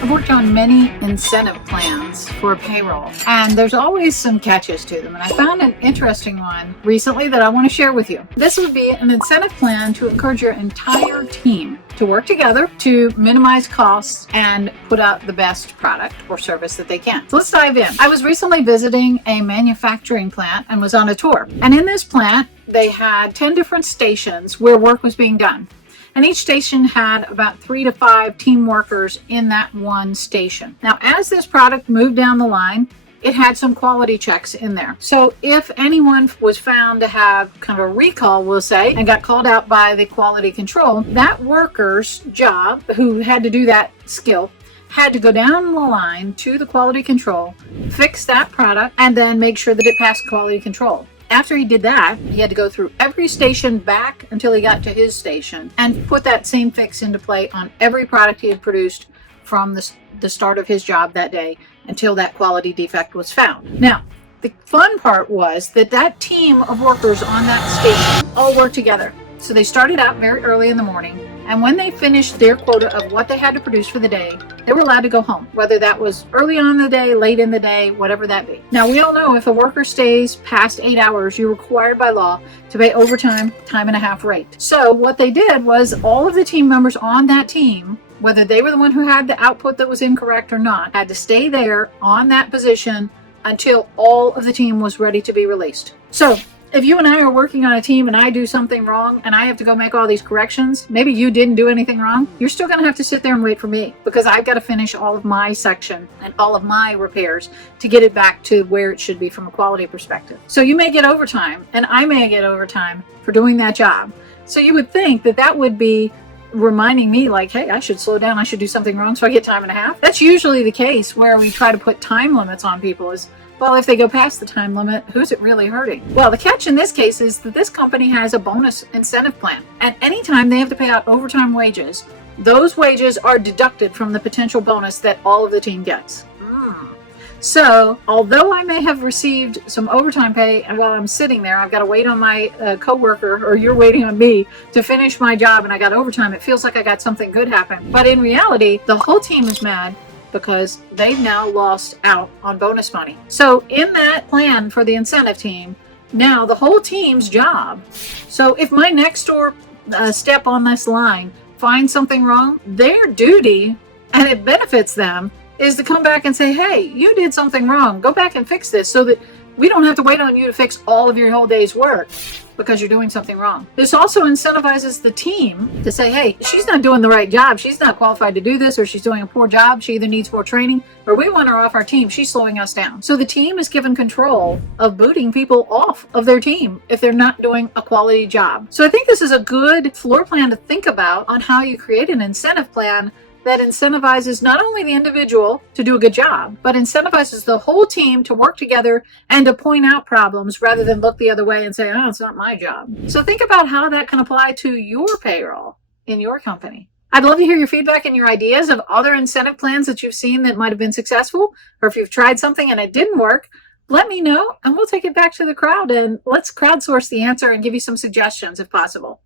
I've worked on many incentive plans for payroll, and there's always some catches to them. And I found an interesting one recently that I want to share with you. This would be an incentive plan to encourage your entire team to work together to minimize costs and put out the best product or service that they can. So let's dive in. I was recently visiting a manufacturing plant and was on a tour. And in this plant, they had 10 different stations where work was being done. And each station had about 3 to 5 team workers in that one station. Now, as this product moved down the line, it had some quality checks in there. So if anyone was found to have kind of a recall, we'll say, and got called out by the quality control, that worker's job, who had to do that skill, had to go down the line to the quality control, fix that product, and then make sure that it passed quality control. After he did that, he had to go through every station back until he got to his station and put that same fix into play on every product he had produced from the start of his job that day until that quality defect was found. Now, the fun part was that team of workers on that station all worked together. So they started out very early in the morning, and when they finished their quota of what they had to produce for the day, they were allowed to go home, whether that was early on in the day, late in the day, whatever that be. Now, we all know if a worker stays past 8 hours, you're required by law to pay overtime, time and a half rate. So what they did was all of the team members on that team, whether they were the one who had the output that was incorrect or not, had to stay there on that position until all of the team was ready to be released. So if you and I are working on a team and I do something wrong and I have to go make all these corrections, maybe you didn't do anything wrong, you're still going to have to sit there and wait for me because I've got to finish all of my section and all of my repairs to get it back to where it should be from a quality perspective. So you may get overtime and I may get overtime for doing that job. So you would think that would be reminding me like, hey, I should slow down, I should do something wrong so I get time and a half. That's usually the case where we try to put time limits on people is, well, if they go past the time limit, who's it really hurting? Well, the catch in this case is that this company has a bonus incentive plan. And anytime they have to pay out overtime wages, those wages are deducted from the potential bonus that all of the team gets. So, although I may have received some overtime pay, and while I'm sitting there, I've got to wait on my coworker, or you're waiting on me to finish my job, and I got overtime, it feels like I got something good happen. But in reality, the whole team is mad because they've now lost out on bonus money. So in that plan for the incentive team, now the whole team's job. So if my next door step on this line finds something wrong, their duty, and it benefits them, is to come back and say, hey, you did something wrong. Go back and fix this so that we don't have to wait on you to fix all of your whole day's work because you're doing something wrong. This also incentivizes the team to say, hey, she's not doing the right job. She's not qualified to do this, or she's doing a poor job. She either needs more training, or we want her off our team. She's slowing us down. So the team is given control of booting people off of their team if they're not doing a quality job. So I think this is a good floor plan to think about on how you create an incentive plan that incentivizes not only the individual to do a good job, but incentivizes the whole team to work together and to point out problems rather than look the other way and say, oh, it's not my job. So think about how that can apply to your payroll in your company. I'd love to hear your feedback and your ideas of other incentive plans that you've seen that might have been successful, or if you've tried something and it didn't work, let me know and we'll take it back to the crowd and let's crowdsource the answer and give you some suggestions if possible.